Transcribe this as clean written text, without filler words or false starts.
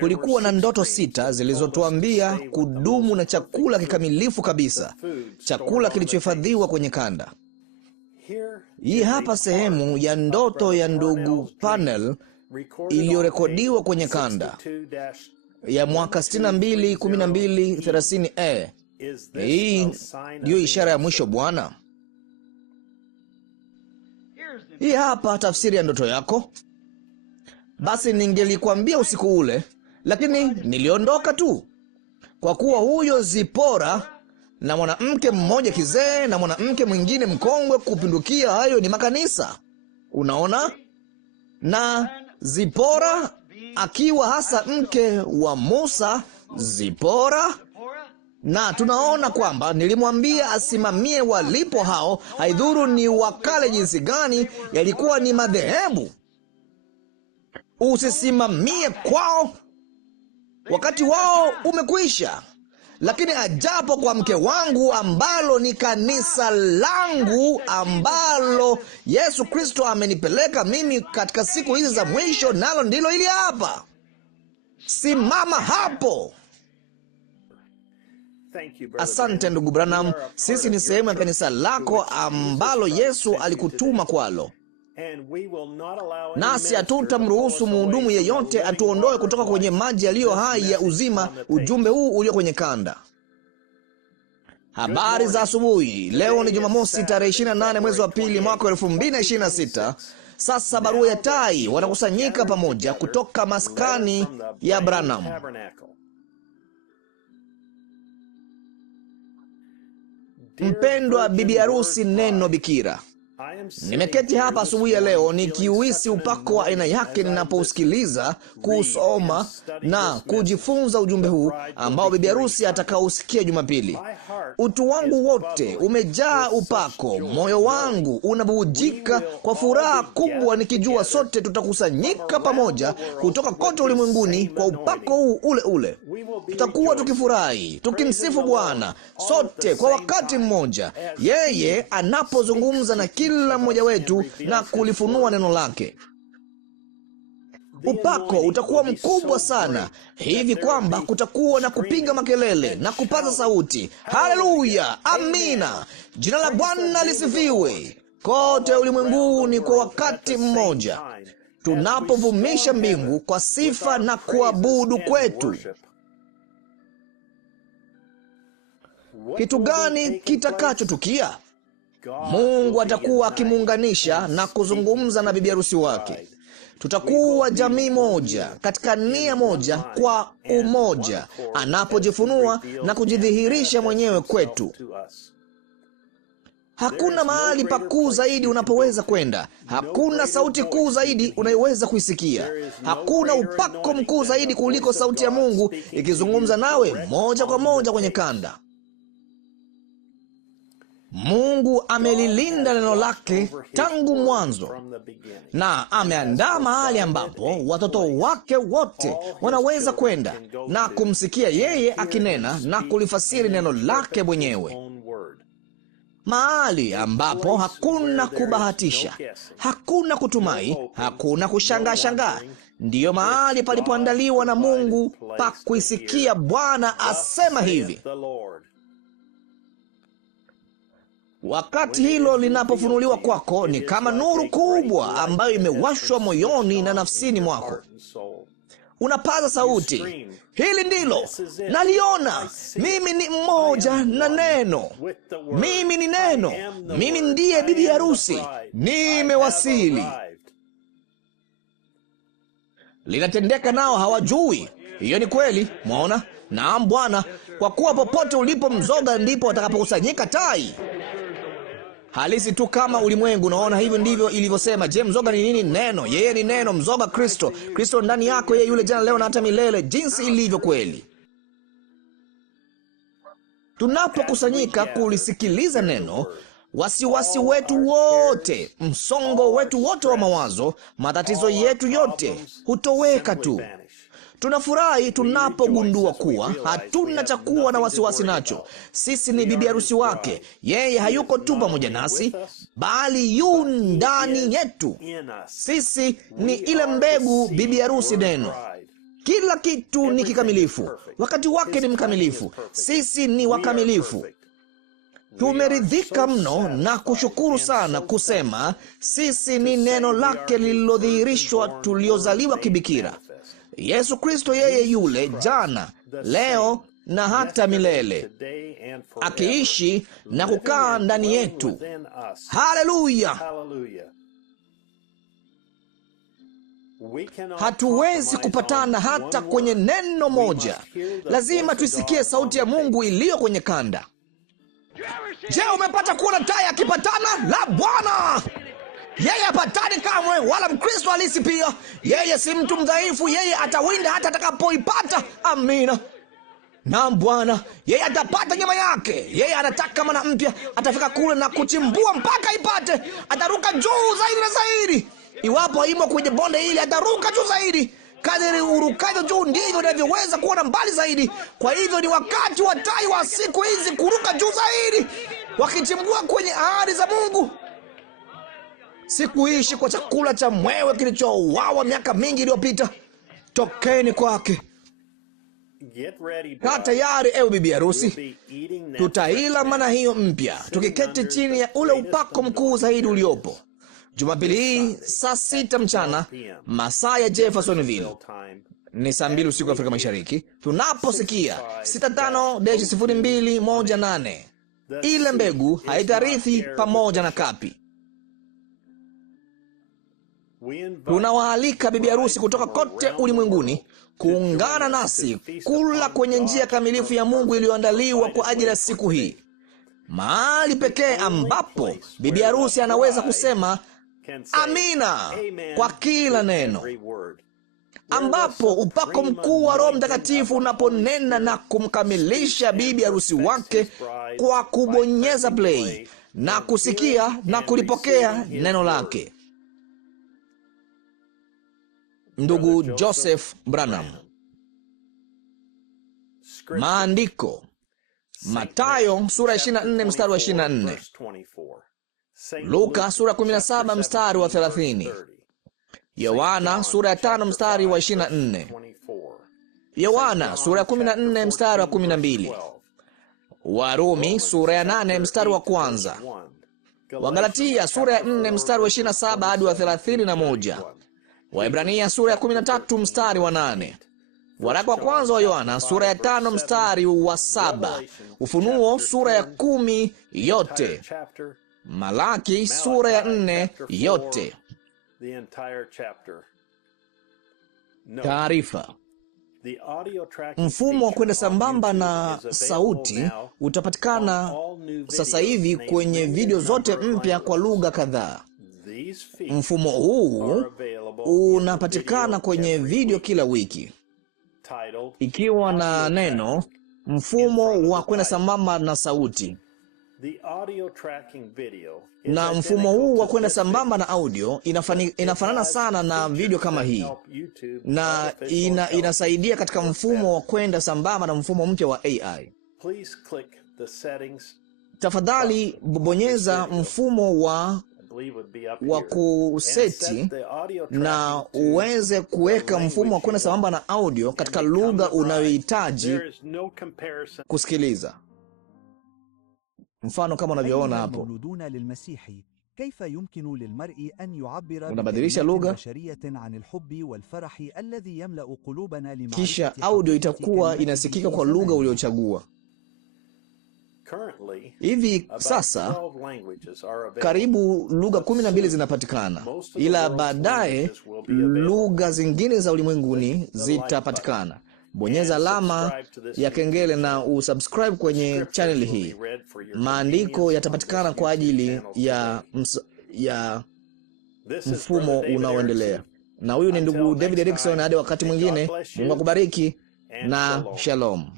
kulikuwa na ndoto 6 zilizotuambia kudumu na chakula kikamilifu kabisa, chakula kilichohifadhiwa kwenye kanda. Hii hapa sehemu ya ndoto ya ndugu Panel iliyorekodiwa kwenye kanda ya mwaka 621230A. Hii ndiyo ishara ya mwisho, Bwana. Hii hapa tafsiri ya ndoto yako. Basi ningelikwambia usiku ule, lakini niliondoka tu, kwa kuwa huyo Zipora na mwanamke mmoja kizee na mwanamke mwingine mkongwe kupindukia, hayo ni makanisa. Unaona? Na Zipora akiwa hasa mke wa Musa, Zipora. Na tunaona kwamba nilimwambia asimamie walipo hao, haidhuru ni wakale jinsi gani, yalikuwa ni madhehebu. Usisimamie kwao, wakati wao umekwisha. Lakini ajapo kwa mke wangu, ambalo ni kanisa langu, ambalo Yesu Kristo amenipeleka mimi katika siku hizi za mwisho, nalo ndilo hili hapa. Simama hapo. Asante ndugu Branham, sisi ni sehemu ya kanisa lako ambalo Yesu alikutuma kwalo. Nasi hatutamruhusu mhudumu yeyote atuondoe kutoka kwenye maji yaliyo hai ya uzima. Ujumbe huu ulio kwenye kanda. Habari za asubuhi. Leo ni Jumamosi tarehe 28 mwezi wa pili mwaka 2026. Sasa barua ya tai wanakusanyika pamoja kutoka maskani ya Branham. Mpendwa bibi harusi Neno Bikira, nimeketi hapa asubuhi ya leo nikiuhisi upako wa aina yake ninapousikiliza, kusoma na kujifunza ujumbe huu ambao bibi harusi atakaosikia Jumapili. Utu wangu wote umejaa upako, moyo wangu unabubujika kwa furaha kubwa nikijua sote tutakusanyika pamoja kutoka kote ulimwenguni kwa upako huu ule ule. Tutakuwa tukifurahi, tukimsifu Bwana sote kwa wakati mmoja, yeye anapozungumza na kila mmoja wetu na kulifunua neno lake. Upako utakuwa mkubwa sana hivi kwamba kutakuwa na kupiga makelele na kupaza sauti. Haleluya, amina, jina la Bwana lisifiwe, kote ulimwenguni kwa wakati mmoja, tunapovumisha mbingu kwa sifa na kuabudu kwetu. Kitu gani kitakachotukia? Mungu atakuwa akimuunganisha na kuzungumza na bibi harusi wake. Tutakuwa jamii moja katika nia moja, kwa umoja, anapojifunua na kujidhihirisha mwenyewe kwetu. Hakuna mahali pa kuu zaidi unapoweza kwenda. Hakuna sauti kuu zaidi unayoweza kuisikia. Hakuna upako mkuu zaidi kuliko sauti ya Mungu ikizungumza nawe moja kwa moja kwenye kanda. Mungu amelilinda neno lake tangu mwanzo, na ameandaa mahali ambapo watoto wake wote wanaweza kwenda na kumsikia yeye akinena na kulifasiri neno lake mwenyewe. Mahali ambapo hakuna kubahatisha, hakuna kutumai, hakuna kushangaa. Ndiyo mahali palipoandaliwa na Mungu pa kuisikia Bwana asema hivi. Wakati hilo linapofunuliwa kwako, ni kama nuru kubwa ambayo imewashwa moyoni na nafsini mwako. Unapaza sauti, hili ndilo naliona, mimi ni mmoja na neno, mimi ni neno, mimi ndiye bibi harusi, nimewasili. Linatendeka nao hawajui. Hiyo ni kweli, mwaona? Naam Bwana, kwa kuwa popote ulipo mzoga ndipo watakapokusanyika tai. Halisi tu kama ulimwengu. Naona hivyo ndivyo ilivyosema. Je, mzoga ni nini? Neno. Yeye ni neno, mzoga Kristo. Kristo ndani yako, yeye yule jana, leo na hata milele, jinsi ilivyo kweli. Tunapokusanyika kulisikiliza neno, wasiwasi wetu wote, msongo wetu wote wa mawazo, matatizo yetu yote hutoweka tu. Tunafurahi tunapogundua kuwa hatuna cha kuwa na wasiwasi nacho. Sisi ni bibi harusi wake. Yeye hayuko tu pamoja nasi, bali yu ndani yetu. Sisi ni ile mbegu bibi harusi neno. Kila kitu ni kikamilifu, wakati wake ni mkamilifu. Sisi ni wakamilifu. Tumeridhika mno na kushukuru sana kusema sisi ni neno lake lililodhihirishwa, tuliozaliwa kibikira. Yesu Kristo yeye yule jana, leo na hata milele, akiishi na kukaa ndani yetu. Haleluya! Hatuwezi kupatana hata kwenye neno moja. Lazima tuisikie sauti ya Mungu iliyo kwenye kanda. Je, umepata kuona tai akipatana? La, Bwana! Yeye hapatani kamwe, wala Mkristo halisi pia. Yeye si mtu mdhaifu. Yeye atawinda hata atakapoipata. Amina. Naam Bwana, yeye atapata nyama yake. Yeye anataka mana mpya. Atafika kule na kuchimbua mpaka ipate. Ataruka juu zaidi na zaidi. Iwapo haimo kwenye bonde hili, ataruka juu zaidi. Kadiri urukavyo juu, ndivyo unavyoweza kuona mbali zaidi. Kwa hivyo ni wakati wa tai wa siku hizi kuruka juu zaidi, wakichimbua kwenye ahadi za Mungu. Sikuishi kwa chakula cha mwewe kilichouawa miaka mingi iliyopita. Tokeni kwake. Kaa tayari, ewe bibi harusi. Tutaila mana hiyo mpya, tukiketi chini ya ule upako mkuu zaidi uliopo. Jumapili hii saa 6 mchana, masaa ya Jeffersonville. Ni saa 2 usiku Afrika Mashariki. Tunaposikia 65-0218, ile mbegu haitarithi pamoja na kapi. Tunawaalika bibi harusi kutoka kote ulimwenguni kuungana nasi kula kwenye njia kamilifu ya Mungu iliyoandaliwa kwa ajili ya siku hii. Mahali pekee ambapo bibi harusi anaweza kusema amina kwa kila neno, ambapo upako mkuu wa Roho Mtakatifu unaponena na kumkamilisha bibi harusi wake kwa kubonyeza play na kusikia na kulipokea neno lake. Ndugu Joseph Branham. Maandiko: Mathayo sura 24 mstari wa 24, Luka sura 17 mstari wa 30, Yohana sura ya 5 mstari wa 24, Yohana sura ya 14 mstari wa 12, Warumi sura ya 8 mstari wa 1, Wagalatia sura ya 4 mstari wa 27 hadi wa 31, Waebrania sura ya 13 mstari wa 8, waraka wa kwanza wa Yohana sura ya 5 mstari wa 7, Ufunuo sura ya 10 yote, Malaki sura ya 4 yote. Taarifa: mfumo wa kwenda sambamba na sauti utapatikana sasa hivi kwenye video zote mpya kwa lugha kadhaa. Mfumo huu unapatikana kwenye video kila wiki, ikiwa na neno mfumo wa kwenda sambamba na sauti. Na mfumo huu wa kwenda sambamba na audio inafanana sana na video kama hii, na inasaidia katika mfumo wa kwenda sambamba na mfumo mpya wa AI. Tafadhali bonyeza mfumo wa kuseti na uweze kuweka mfumo wa kwenda sambamba na audio katika lugha unayohitaji kusikiliza. Mfano kama unavyoona hapo. Unabadilisha lugha, kisha audio itakuwa inasikika kwa lugha uliochagua. Hivi sasa karibu lugha 12 zinapatikana, ila baadaye lugha zingine za ulimwenguni zitapatikana. Bonyeza alama ya kengele na usubscribe kwenye channel hii. Maandiko yatapatikana kwa ajili ya mfumo unaoendelea. Na huyu ni ndugu David Erickson. Hadi wakati mwingine, Mungu akubariki na shalom.